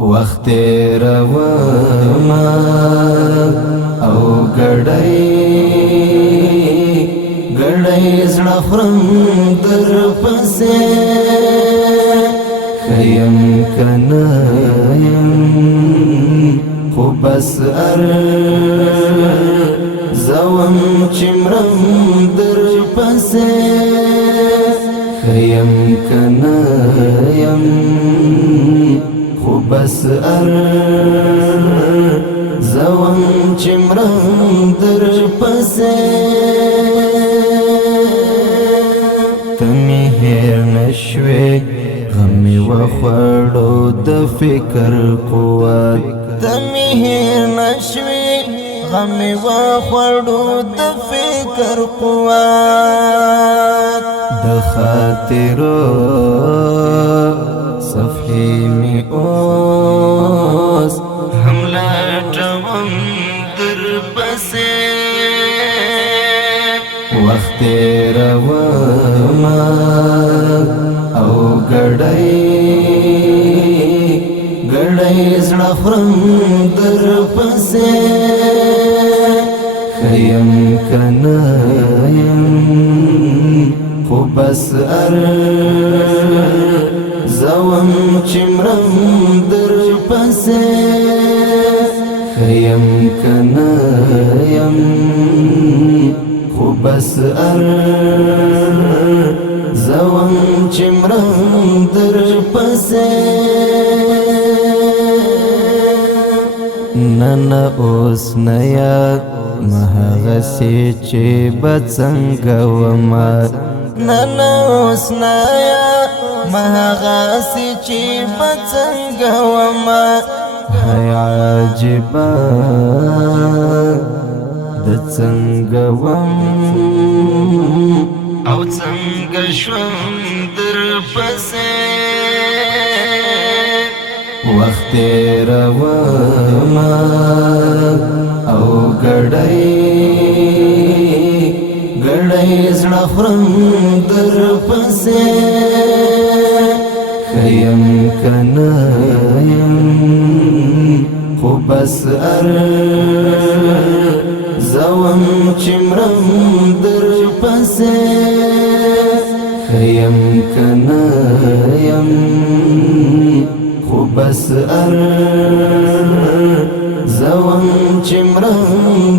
وخت روما او گڑای زړه خرم در پسې خیم کنایم خو بس زوم چمرم در پسې خیم کنایم خو بس زوم چمرم در پسې تمی هیر نشوی غمی و خوڑو د فکر قوت تمی هیر نشوی غمی و خوڑو د فکر قوت د خاطرو صفحی می اوس حمله ټوم در پسې وخت روما او گڑای زړه خرم در پسې خیم کنایم خو بس زوم چمرم در پسې خیم کنایم خو بس زوم چمرم در پسې نن اوس نیا مهغسی چې بڅنګ وما نن اوس نیا مهغسی چې بڅنګ وما هی عجبا د څنګه وم او څنګه شوم در پسې وخت روما او گڑای زړه خرم در پسې خیم کنایم خو بس زوم چمرم در پسې خیم کنایم خو بس زوم چمرم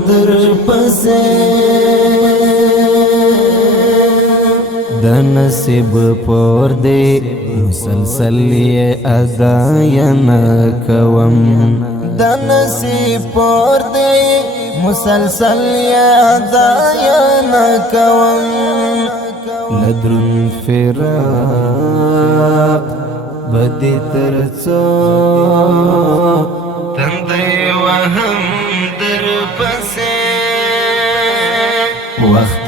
در پسې د نصیب پور دی مسلسل یې ادا نه کوم د نصیب پور دی مسلسل یا ادا نه کوم لدرن فراق بدی ترڅو تندې وهم در پسې وخت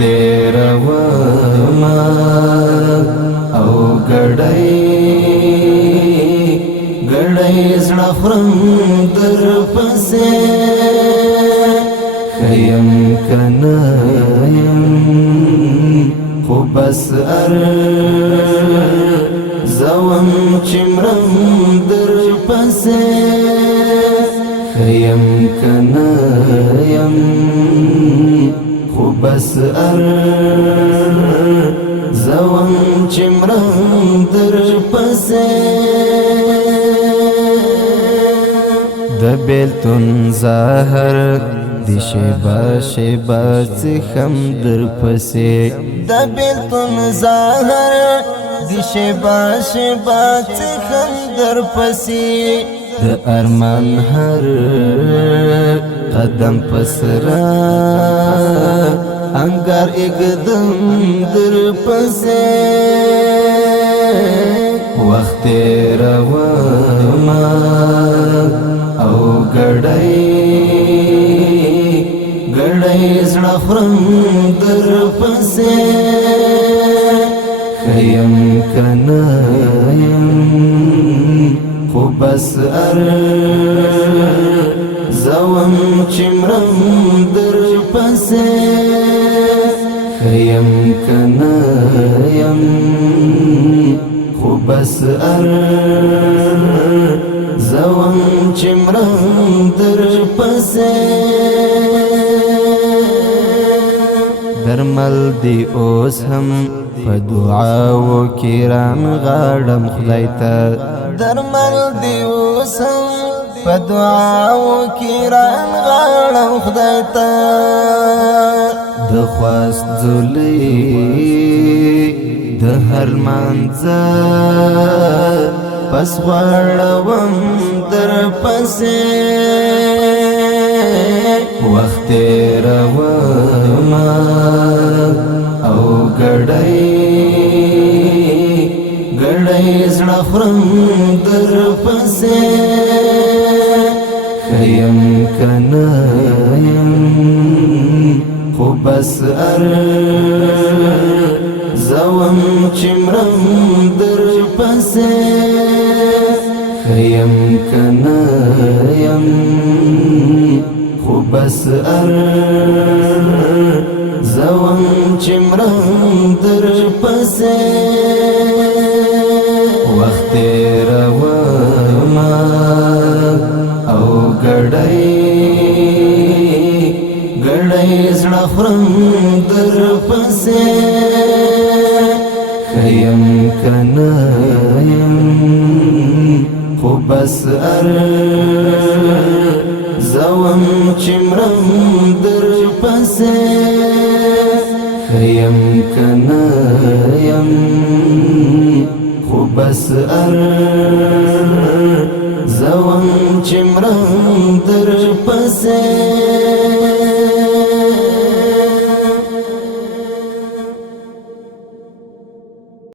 روما او گڑای زړه خرم در پسې خیم کنایم خو بس زوم چمرم در پسې خیم کنایم خو بس زوم چمرم در پسې د بیلتون زهر د شیبا شیبا څخم در پسې د بیلتون زهر د شیبا شیبا څخم در پسې د ارمان هر قدم پسرا انګار اقدم در پسې وخت روما او گڑای زړه خرم در پسې خیم کنایم خو بس زوم چمرم در پسې خیم کنایم خو بس زوم چمرم در پسې درمل دی اوس هم په دعاو کې رانغاړم خدای ته درمل دی اوس هم په دعاو کې رانغاړم خدای ته د خواست ځولۍ د هر مانځه پس غواړم در پسې وخت تېرومه او ګړی زړه خورم در پسې ښه یم که نه یم خو بس زوم چې مرم در پسې ښه یم که نه یم خو بس زوم چې مرم در پسې وخت تېرومه او ګړی زړه خورم در پسې ښه یم که نه یم خو بس زوم چې مرم در پسې ښه یم که نه یم خو بس زوم چې مرم در پسې